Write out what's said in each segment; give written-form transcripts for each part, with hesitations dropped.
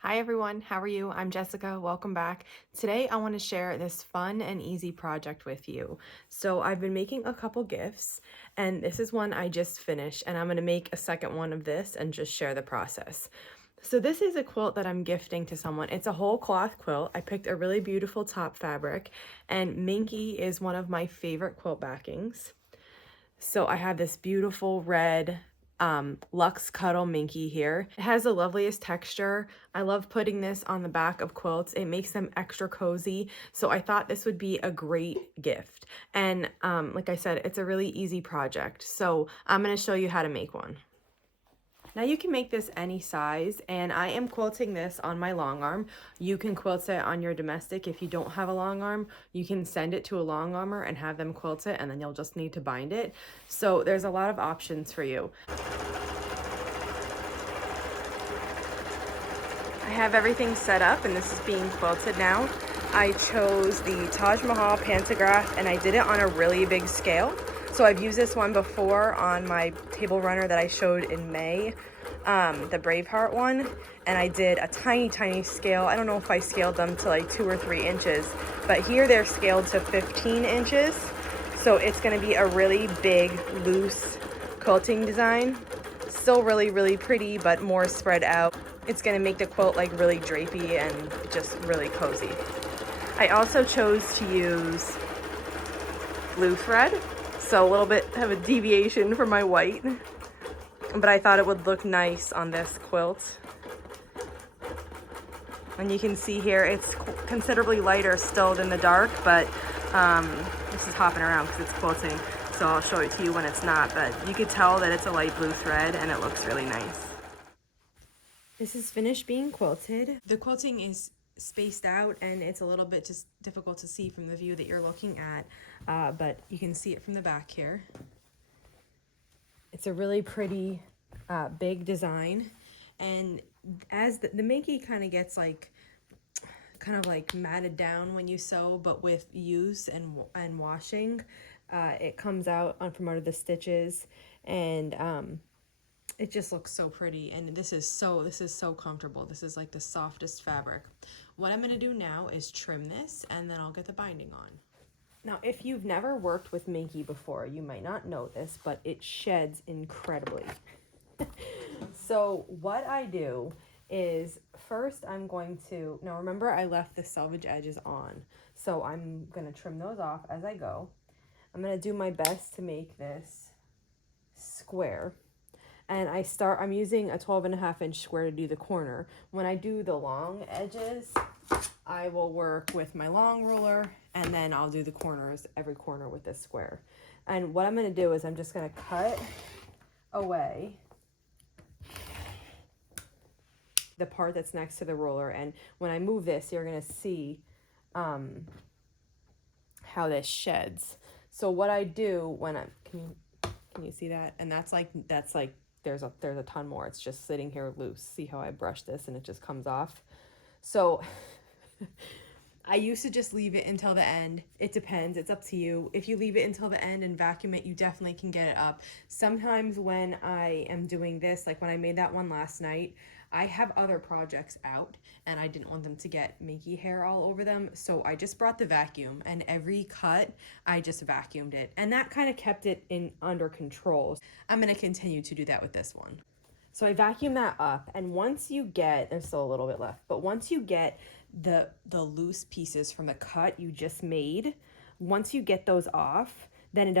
Hi everyone, how are you? I'm Jessica, welcome back. Today I want to share this fun and easy project with you. So I've been making a couple gifts and this is one I just finished and I'm going to make a second one of this and just share the process. So this is a quilt that I'm gifting to someone. It's a whole cloth quilt. I picked a really beautiful top fabric and Minky is one of my favorite quilt backings. So I have this beautiful red Luxe Cuddle Minky here. It has the loveliest texture. I love putting this on the back of quilts. It makes them extra cozy. So I thought this would be a great gift. And like I said, it's a really easy project. So I'm gonna show you how to make one. Now you can make this any size, and I am quilting this on my long arm. You can quilt it on your domestic. If you don't have a long arm, you can send it to a long armor and have them quilt it, and then you'll just need to bind it. So there's a lot of options for you. I have everything set up and this is being quilted now. I chose the Taj Mahal pantograph and I did it on a really big scale. So I've used this one before on my table runner that I showed in May, the Braveheart one, and I did a tiny scale. I don't know if I scaled them to like 2 or 3 inches, but here they're scaled to 15 inches. So it's gonna be a really big, loose quilting design. Still really pretty, but more spread out. It's gonna make the quilt like really drapey and just really cozy. I also chose to use blue thread, so a little bit of a deviation from my white, but I thought it would look nice on this quilt. And you can see here it's considerably lighter still than the dark, but this is hopping around because it's quilting, so I'll show it to you when it's not, but you could tell that it's a light blue thread and it looks really nice. This is finished being quilted. The quilting is spaced out and it's a little bit just difficult to see from the view that you're looking at, but you can see it from the back here. It's a really pretty big design, and as the Minky kind of gets like matted down when you sew, but with use and washing, it comes out from under the stitches, and it just looks so pretty, and this is so comfortable. This is like the softest fabric. What I'm gonna do now is trim this and then I'll get the binding on. Now, if you've never worked with Minky before, you might not know this, but it sheds incredibly. So what I do is first I'm going to, now remember I left the selvage edges on, so I'm gonna trim those off as I go. I'm gonna do my best to make this square. And I'm using a 12.5-inch square to do the corner. When I do the long edges, I will work with my long ruler and then I'll do the corners, every corner with this square. And what I'm gonna do is I'm just gonna cut away the part that's next to the ruler. And when I move this, you're gonna see how this sheds. So what I do when can you see that? And that's like there's a ton more. It's just sitting here loose. See how I brush this and it just comes off? So I used to just leave it until the end. It depends. It's up to you. If you leave it until the end and vacuum it, you definitely can get it up. Sometimes when I am doing this, like when I made that one last night, I have other projects out and I didn't want them to get Minky hair all over them. So I just brought the vacuum and every cut, I just vacuumed it. And that kind of kept it under control. I'm going to continue to do that with this one. So I vacuum that up, and once you get, there's still a little bit left, but once you get the loose pieces from the cut you just made, once you get those off, then it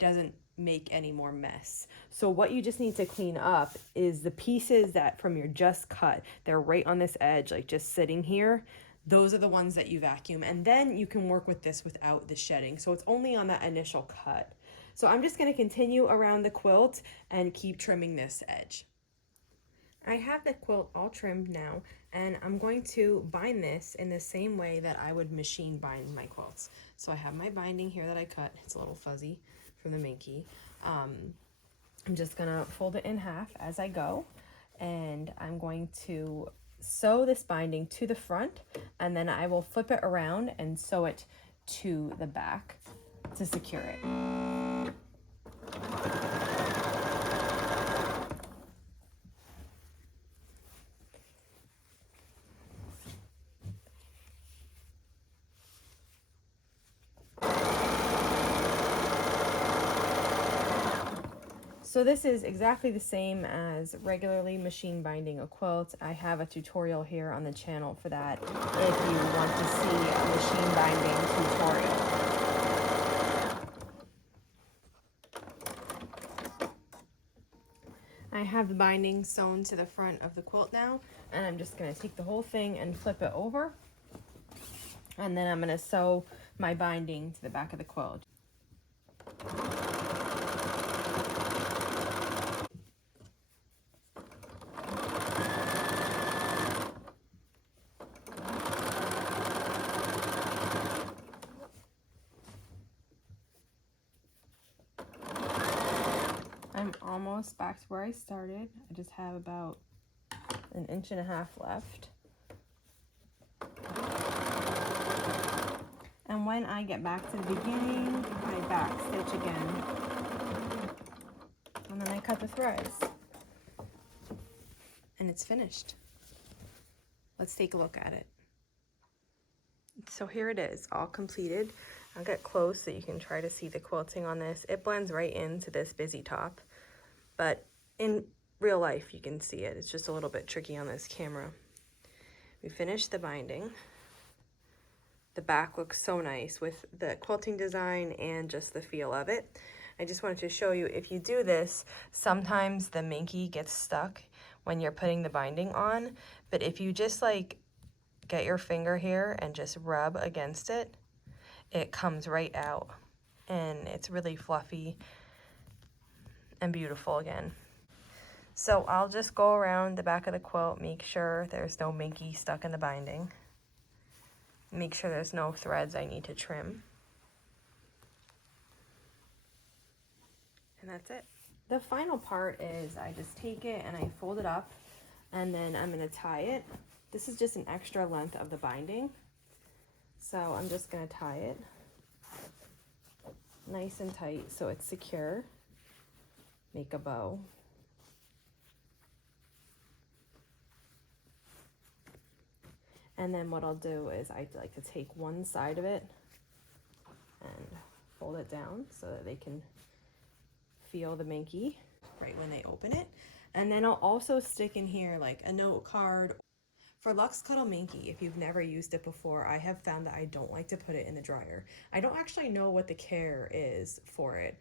doesn't make any more mess. So what you just need to clean up is the pieces that from your just cut, they're right on this edge, like just sitting here. Those are the ones that you vacuum, and then you can work with this without the shedding. So it's only on that initial cut. So I'm just going to continue around the quilt and keep trimming this edge. I have the quilt all trimmed now, and I'm going to bind this in the same way that I would machine bind my quilts. So I have my binding here that I cut. It's a little fuzzy from the Minky. I'm just gonna fold it in half as I go, and I'm going to sew this binding to the front, and then I will flip it around and sew it to the back to secure it. So this is exactly the same as regularly machine binding a quilt. I have a tutorial here on the channel for that if you want to see a machine binding tutorial. I have the binding sewn to the front of the quilt now, and I'm just going to take the whole thing and flip it over, and then I'm going to sew my binding to the back of the quilt. I'm almost back to where I started. I just have about 1.5 inches left. And when I get back to the beginning, I back stitch again. And then I cut the threads. And it's finished. Let's take a look at it. So here it is, all completed. I'll get close so you can try to see the quilting on this. It blends right into this busy top, but in real life you can see it. It's just a little bit tricky on this camera. We finished the binding. The back looks so nice with the quilting design and just the feel of it. I just wanted to show you, if you do this, sometimes the minky gets stuck when you're putting the binding on, but if you just like get your finger here and just rub against it, it comes right out, and it's really fluffy and beautiful again. So I'll just go around the back of the quilt, make sure there's no minky stuck in the binding. Make sure there's no threads I need to trim. And that's it. The final part is I just take it and I fold it up, and then I'm going to tie it. This is just an extra length of the binding, so I'm just going to tie it nice and tight so it's secure. Make a bow. And then what I'll do is I like to take one side of it and fold it down so that they can feel the minky right when they open it. And then I'll also stick in here like a note card. For Luxe Cuddle Minky, if you've never used it before, I have found that I don't like to put it in the dryer. I don't actually know what the care is for it.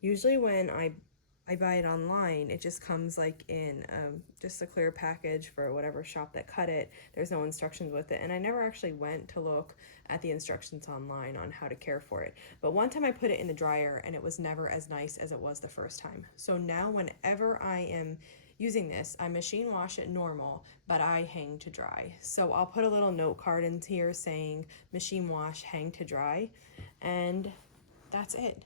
Usually when I buy it online, it just comes like in just a clear package for whatever shop that cut it. There's no instructions with it, and I never actually went to look at the instructions online on how to care for it. But one time I put it in the dryer and it was never as nice as it was the first time. So now whenever I am using this, I machine wash it normal, but I hang to dry. So I'll put a little note card in here saying machine wash, hang to dry, and that's it.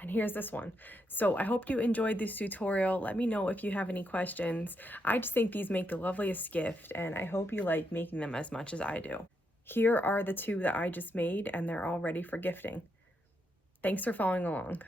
And here's this one. So I hope you enjoyed this tutorial. Let me know if you have any questions. I just think these make the loveliest gift, and I hope you like making them as much as I do. Here are the two that I just made, and they're all ready for gifting. Thanks for following along.